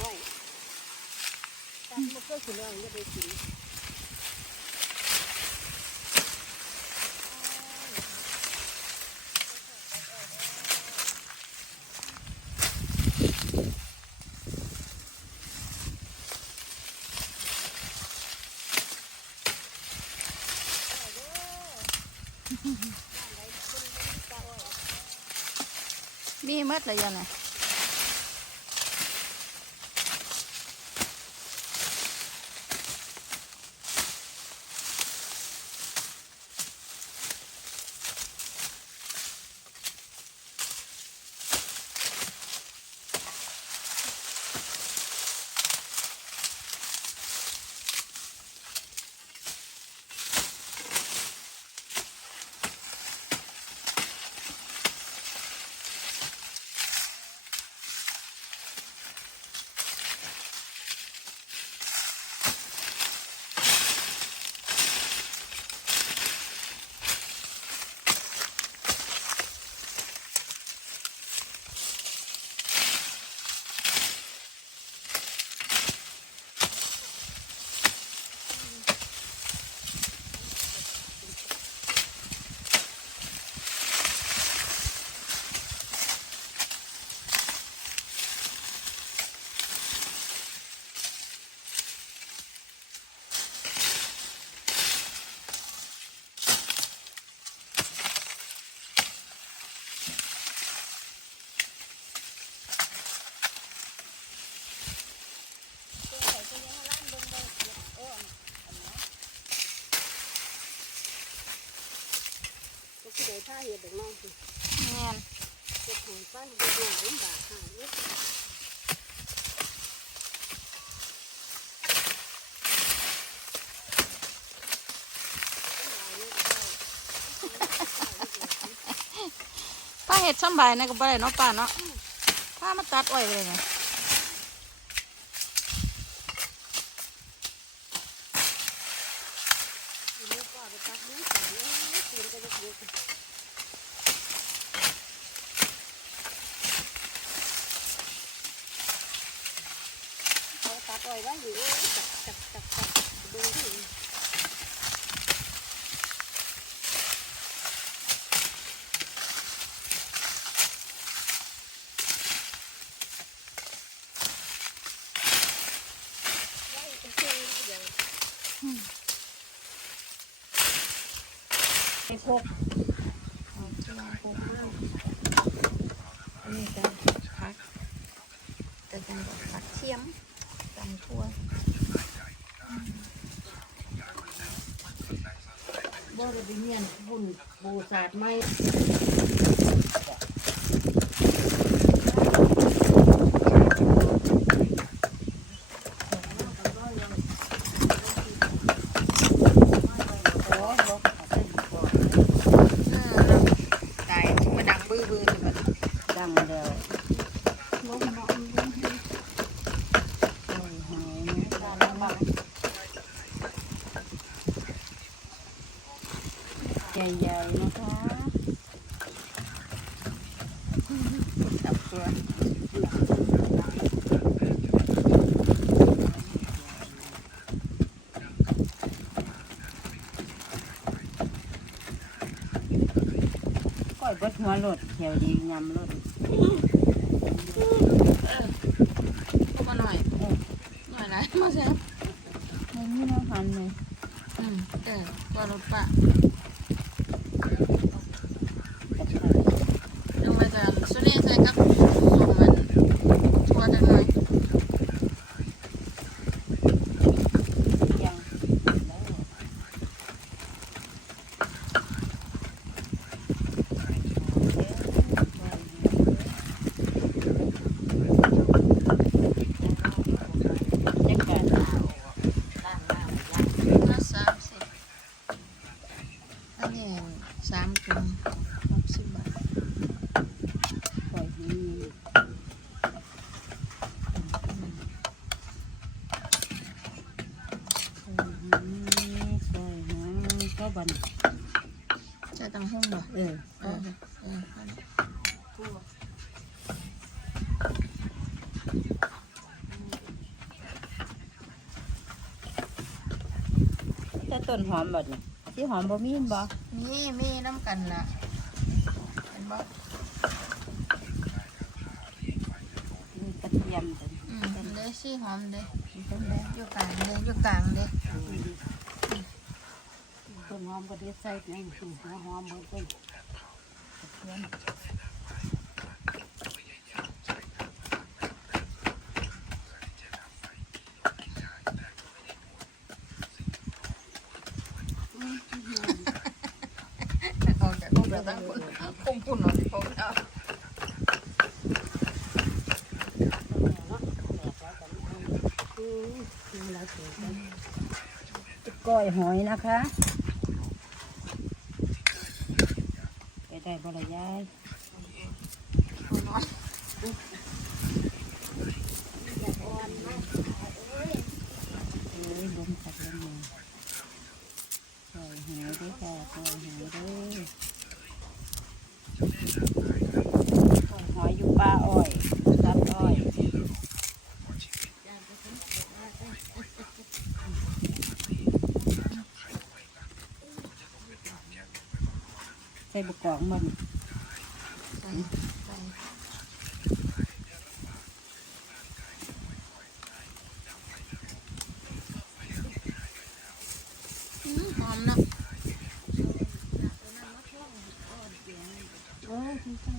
พับก็กินอ้อยตัดมันก็กินอ้อยก็ได้กินมีหมดเลยยังไง ก็ ผ้าเห็ดดอกน้สิแม่นเก็บของป้าเด็กน้องลำบากหายเลยป้าเห็ดช่ำใบนะก็บ่ได้เนาะป้าเนาะป้ามาตัดอ้อยเลยไง ลูกว่าไปตัดนู้นตัดนี้ตีนก็เล็กๆเขาตัดอ้อยไว้อยู่จับจับจับจับดูดิ ไอ้พกนี่จะพักจะจังแบบผักเทียมตำทั่วบ่ได้เมียนบุญปูศาสตร์ไม่ อ่าแล้วไก่มาดังบื้อบื้อนี่มัน ดังแล้ว ลงเนาะมันลงให้ การลำบากใหญ่ๆนะคะ จับตัว ก้อยเบด หัวรถแถวดียำรถเข้ามาหน่อยหน่อยนะมาเซ่บ มันไม่น่าหันเลย อืมเออตัวรถปะลงมาจากสุเนใส่กับส่งมันทัวจังหน่อย ยัง ละสามสิบ ต้นหอมแบบนี้ที่หอมบ่มีเห็นบ่มีมีน้ำกันนะเห็นบ่มีกระเทียมตัวนี้อืมเด้ซี่หอมเด้มีต้นแล้วอยู่กลางเด้อยู่กลางเด้ต้นหอมก็เด็ดใส่ในหัวหอมเบิ่งต้นกระเทียม ออกจากคุกแล้วตั้งคนคงปุ่นออกจากคุกแล้ว อืมมีหลายตัวกัน ก้อยหอยนะคะ ไปได้บ่ละยาย เอ้ยลมพัดลมมาก้อยหอยเด้วยค่ะก้อยหอยเด้วยก้อยหอยอยู่ป่าอ้อยตัดอ้อย ใส่บุกกองมันอืมหอมเนาะโอ้ยจริงจัง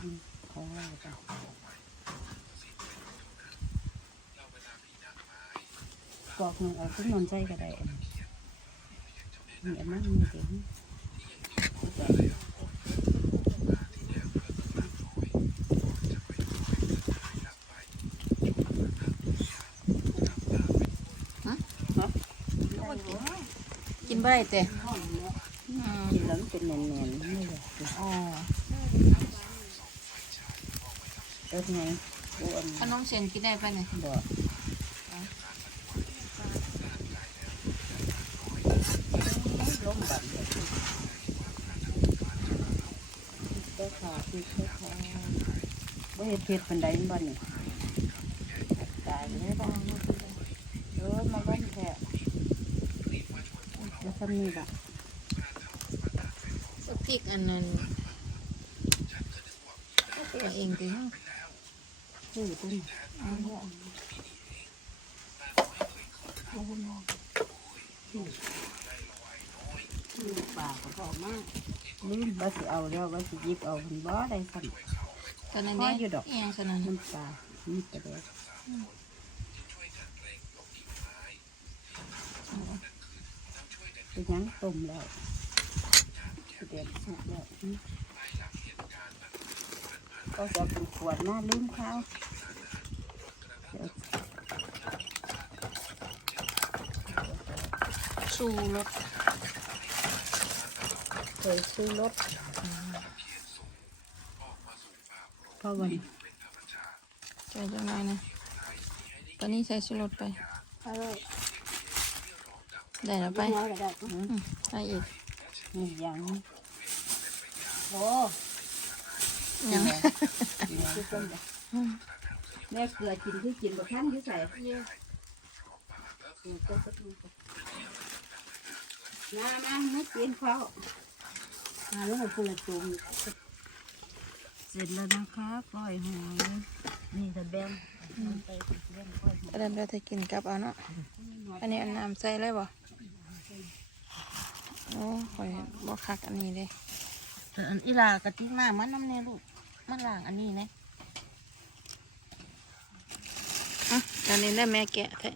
อืมขอว่าจ้ะกอกหนึ่งเอาทุกนอนใจก็ได้นี่อันนั้นมีเด็ก กินบ่ได้เต้อืมกินแล้วมันเป็นแน่นๆไม่อยากกินอ๋อเอิ้นไงบวนขนมเส้นกินได้ปะเนี่ยบ่ล้มบันเลยเจ้าขาคือเจ้าขาบ่เห็ดเผ็ดปันใดมันบ่นี่ตายเลยบ้างเออมาบ้านแท้จะทำนี่บ่สพริกอันนั้นตัวเองติเนาะชื่อตุ้มลูกป่าก็พอมาก ลืมว่าสิเอาแล้วว่าสิหยิบเอามันบ่ได้สั่นตอนนั้นพอเด้อยู่ดอกอีหยังสนั่นน้ำปลานี่กระเด็ดเป็นหยังต้มแล้วกระเด็ดสุกแล้วอืมก็จะเป็นขวดหน้าลืมข้าวเดี๋ยวชูรสเค ยซื้อรถเพราะวันใส่จังหน่อยนะ ตอนนี้ใส่ชูรสไปเอาเลยได้แล้วไปหัวก็ได้อืมใส่อีกนี่ยังโอ้ยังคือต้มแบบแม่เกลือกินที่กินบะทันที่ใส่มามาไม่กินข้าว มาแล้วมันคนละจุ่มเสร็จแล้วนะคะก้อยหอยนี่ตะแบงไปแบงก้อยหอยกระเด็นเราจะกินกับเอาเนาะอันนี้อันน้ำใส่เลยบ่โอ้ข่อยบ่คักอันนี้เลยอันอีลากะติกน้ำมันน้ำเนี่ยลูกมันล้างอันนี้นะอะอันนี้ได้แม่แกะแท้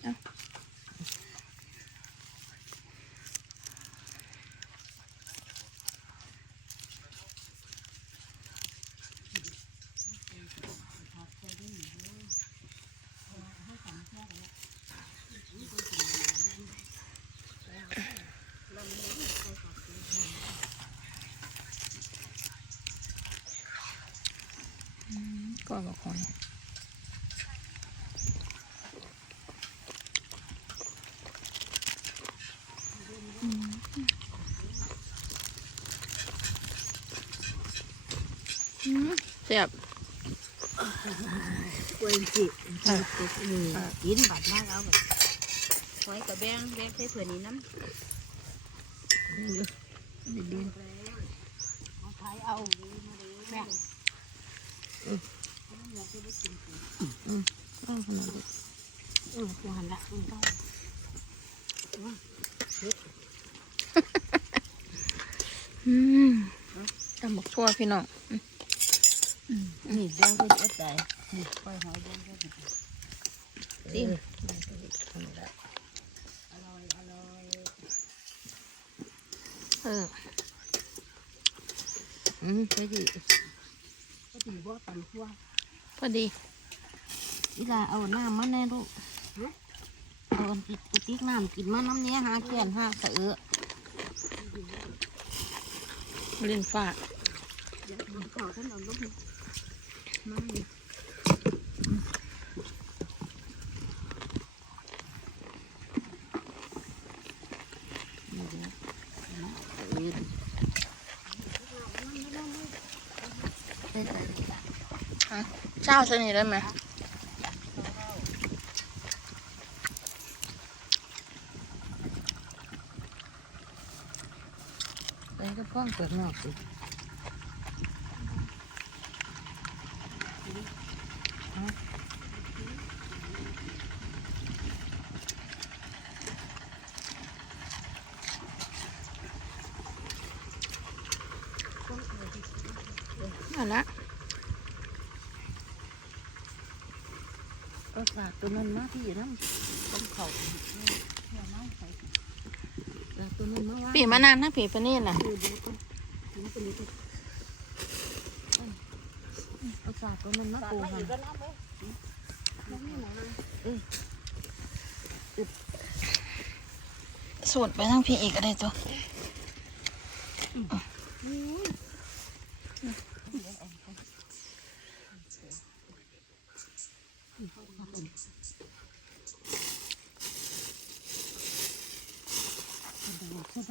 เสียบกล้วยจิกินบัดมากเอาแบบหอยกับแบงแบงใส่เผื่อนี้น้ำดินดินเอาขายเอาแม่งอ้าวขนาดนี้เออกูหันละอืมต้องอืมตำบักทั่วพี่น้อง นี่แบงเพิ่นเอ็ดได้นี่ปล่อยหอยแบงเพิ่นจิ้มอร่อยอร่อยเอออืมใช่ดิก็ถือว่าตำทั่วพอดีอีลาเอาน้ำมาแน่ลูกเอาติดติ๊กน้ำกินมาน้ำเนี้ยหาแก่นหาเอือเลิ้นฟ้าเดี๋ยวเก่าท่านเอาลูก มาสะเอือได้แต่ เจ้าสนิทได้ไหม ไปก็พ้องเปลือกนอกสิ นั่นละ ก็ฝากตัว นั้นมาที่น้ำต้มเขาเนี่ยน้ำใส่ฝากตัวนั้นมาว่าปีมานานนะปีปะนี่น่ะดูดูก่อนนี่เป็นนี่เอาฝากตัวนั้นมาปูหันก็น้ำเลยน้ำนี่หมอนะสูตรไปทั้งพี่อีกอะไรตัว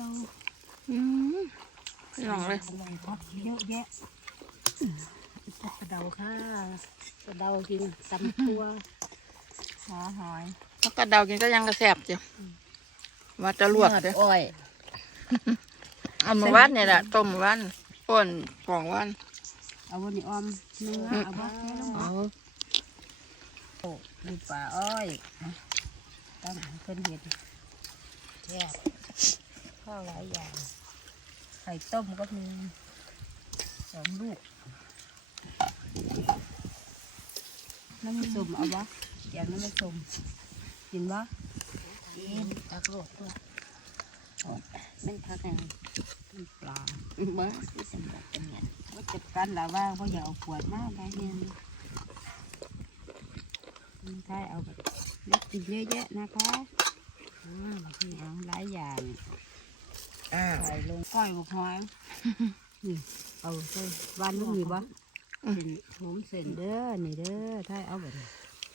กระเดาอืมลองเลยอะไรครับเยอะแยะกระเดาค่ะกระเดากินตำทั่วหอหอยแล้วก็เดากินก็ยังกระแสบจ้ะว่าจะลวกเนื้จ้ะออ้อยเอามาวัดเนี่ยแหละต้มมาวันป่นปองวันเอาวันนี้ออมเนื้อเอาบ้าแค่น้ำหมเอาโอ้มีปลาอ้อยนะตั้งให้เพิ่นเห็ดแย่ ข้าวหลายอย่าง ไข่ต้มก็มีสองลูก น้ำมันส้มเอาวะอย่างน้ำมันส้มกินวะกินตักโลดตัวโอ้ยแม่นทักไงมันปลาเมื่อที่สมบัติเป็นเงี้ยว่าจัดการละว่าว่าอย่าเอาขวดมาได้เนี่ยมันใช่เอาแบบเล็กกินเยอะแยะนะคะอืมเอาหลายอย่าง อ่าใส่ลงก้อยบุกหอยนี่เอาใส่วานลูกนี่บ่เส้นถุงเส้นเด้อนี่เด้อถ้าเอาแบบนี้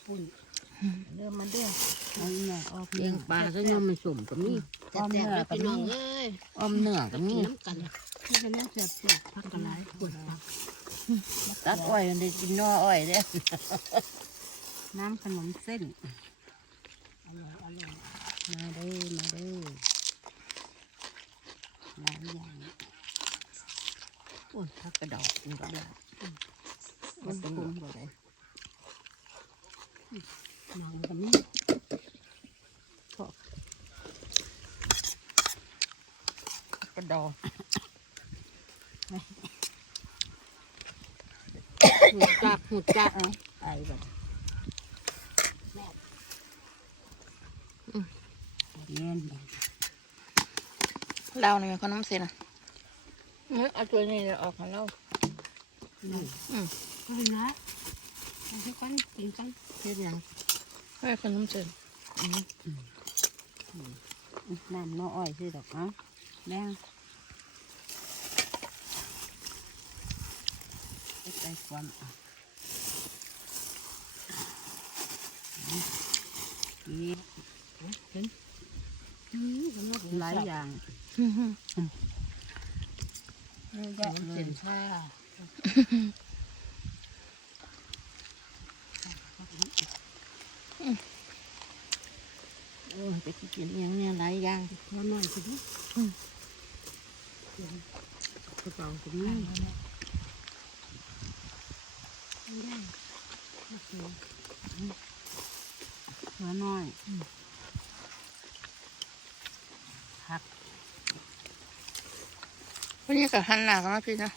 ปุ่นเด้อมาเด้อเอาอีแม่ออกเลี้ยงปลาก็ยังมันสุ่มกับนี่ออมเนื้อกับนี่เอ้ยออมเนื้อกับนี่น้ำกันนี่ก็น่าเสียบสุดพักกันหลายปวดปักตัดอ้อยมันได้กินนออ้อยเด้อน้ำขนมเส้น อร่อยอร่อย มาเด้อมาเด้อหลายอย่างโอ้ย พักกระดอกนี่ก็ได้มันเป็นหยังบ่ได้หนังกันนี่กระดอกหูจักหูจักเอาไอ้แบบเงี้ยนเราเนี่ยขนมเส้นอะ เอ้ยเอาตัวนี้ออกของเราก็เป็นนะเอาทุกคนกินกันเฮ็ดหยังให้ขนมเส้นน้ำน้ออ้อยสิดอกเนาะแดงไปความอะนี่เห็นอืมสำหรับหลายอย่าง อื้อหือเยอะแยะเลเส้ยนค่ะมันไปกินอหยังเนี่ยหลายอย่างพอหน่อยสิกระเป๋าก็มีหัวน้อยผัก วันนี้กับหันหน้ากันมาพี่เนาะ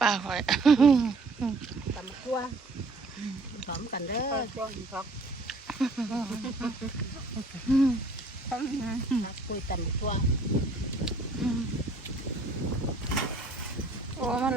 ป้าคอยตำทั่วพร้อมกันเด้อจ้องผักคุยตำทั่วโอ้มัน